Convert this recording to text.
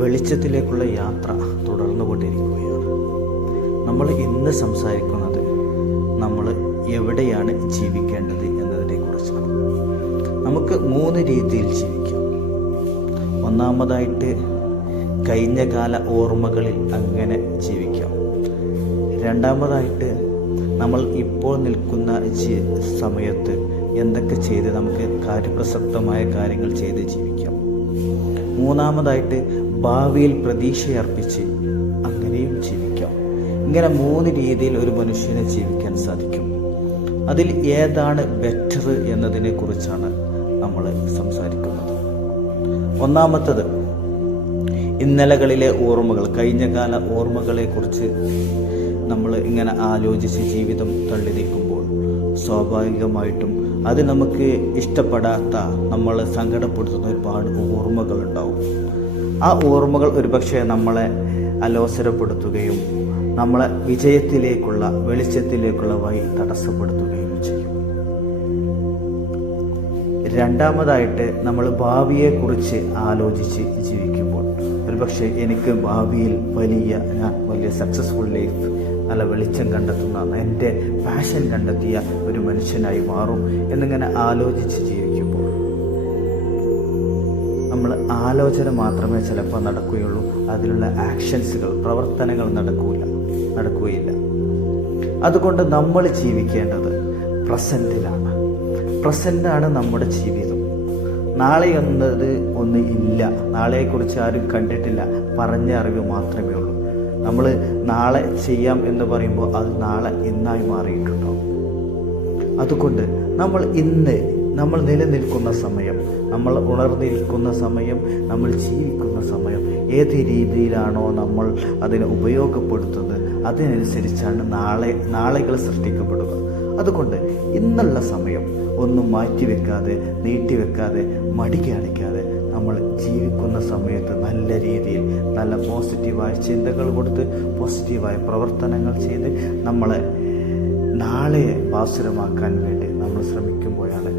വെളിച്ചത്തിലേക്കുള്ള യാത്ര തുടർന്നുകൊണ്ടിരിക്കുകയാണ്. നമ്മൾ ഇന്ന് സംസാരിക്കുന്നത് നമ്മൾ എവിടെയാണ് ജീവിക്കേണ്ടത് എന്നതിനെ കുറിച്ചാണ്. നമുക്ക് 3 രീതിയിൽ ജീവിക്കാം. ഒന്നാമതായിട്ട് കഴിഞ്ഞ കാല ഓർമ്മകളിൽ അങ്ങനെ ജീവിക്കാം. രണ്ടാമതായിട്ട് നമ്മൾ ഇപ്പോൾ നിൽക്കുന്ന സമയത്ത് എന്തൊക്കെ ചെയ്ത് നമുക്ക് കാര്യപ്രസക്തമായ കാര്യങ്ങൾ ചെയ്ത് ജീവിക്കാം. മൂന്നാമതായിട്ട് ഭാവിയിൽ പ്രതീക്ഷയർപ്പിച്ച് അങ്ങനെയും ജീവിക്കാം. ഇങ്ങനെ 3 രീതിയിൽ ഒരു മനുഷ്യനെ ജീവിക്കാൻ സാധിക്കും. അതിൽ ഏതാണ് ബെറ്റർ എന്നതിനെ കുറിച്ചാണ് നമ്മൾ സംസാരിക്കുന്നത്. ഒന്നാമത്തത് ഇന്നലകളിലെ ഓർമ്മകൾ, കഴിഞ്ഞകാല ഓർമ്മകളെ കുറിച്ച് നമ്മൾ ഇങ്ങനെ ആലോചിച്ച് ജീവിതം തള്ളി നീക്കുമ്പോൾ സ്വാഭാവികമായിട്ടും അത് നമുക്ക് ഇഷ്ടപ്പെടാത്ത, നമ്മൾ സങ്കടപ്പെടുത്തുന്ന ഒരുപാട് ഓർമ്മകളുണ്ടാവും. ആ ഓർമ്മകൾ ഒരുപക്ഷെ നമ്മളെ അലോസരപ്പെടുത്തുകയും നമ്മളെ വിജയത്തിലേക്കുള്ള, വെളിച്ചത്തിലേക്കുള്ള വഴി തടസ്സപ്പെടുത്തുകയും ചെയ്യും. രണ്ടാമതായിട്ട് നമ്മൾ ഭാവിയെക്കുറിച്ച് ആലോചിച്ച് ജീവിക്കുമ്പോൾ ഒരുപക്ഷെ എനിക്ക് ഭാവിയിൽ ഞാൻ വലിയ സക്സസ്ഫുൾ ലൈഫ്, നല്ല വെളിച്ചം കണ്ടെത്തുന്ന, എൻ്റെ പാഷൻ കണ്ടെത്തിയ ഒരു മനുഷ്യനായി മാറും എന്നിങ്ങനെ ആലോചിച്ച് ജീവിക്കുമ്പോൾ നമ്മൾ ആലോചന മാത്രമേ ചിലപ്പോൾ നടക്കുകയുള്ളൂ. അതിലുള്ള ആക്ഷൻസുകൾ, പ്രവർത്തനങ്ങൾ നടക്കുകയില്ല. അതുകൊണ്ട് നമ്മൾ ജീവിക്കേണ്ടത് പ്രസൻറ്റിലാണ്. പ്രസൻ്റാണ് നമ്മുടെ ജീവിതം. നാളെ എന്നത് ഒന്ന് ഇല്ല. നാളെക്കുറിച്ച് ആരും കണ്ടിട്ടില്ല. പറഞ്ഞ അറിവ് മാത്രമേ ഉള്ളൂ. നമ്മൾ നാളെ ചെയ്യാം എന്ന് പറയുമ്പോൾ അത് നാളെ ഇന്നായി മാറിയിട്ടുണ്ടാവും. അതുകൊണ്ട് നമ്മൾ നിലനിൽക്കുന്ന സമയം, നമ്മൾ ഉണർന്നിരിക്കുന്ന സമയം, നമ്മൾ ജീവിക്കുന്ന സമയം, ഏത് രീതിയിലാണോ നമ്മൾ അതിനെ ഉപയോഗപ്പെടുത്തുന്നത് അതിനനുസരിച്ചാണ് നാളെകൾ സൃഷ്ടിക്കപ്പെടുക. അതുകൊണ്ട് ഇന്നുള്ള സമയം ഒന്നും മാറ്റിവെക്കാതെ, നീട്ടിവെക്കാതെ, മടി കാണിക്കാതെ നമ്മൾ ജീവിക്കുന്ന സമയത്ത് നല്ല രീതിയിൽ, നല്ല പോസിറ്റീവായ ചിന്തകൾ കൊടുത്ത്, പോസിറ്റീവായ പ്രവർത്തനങ്ങൾ ചെയ്ത് നമ്മളെ നാളെ ഭാസുരമാക്കാൻ വേണ്ടി നമ്മൾ ശ്രമിക്കുമ്പോഴാണ്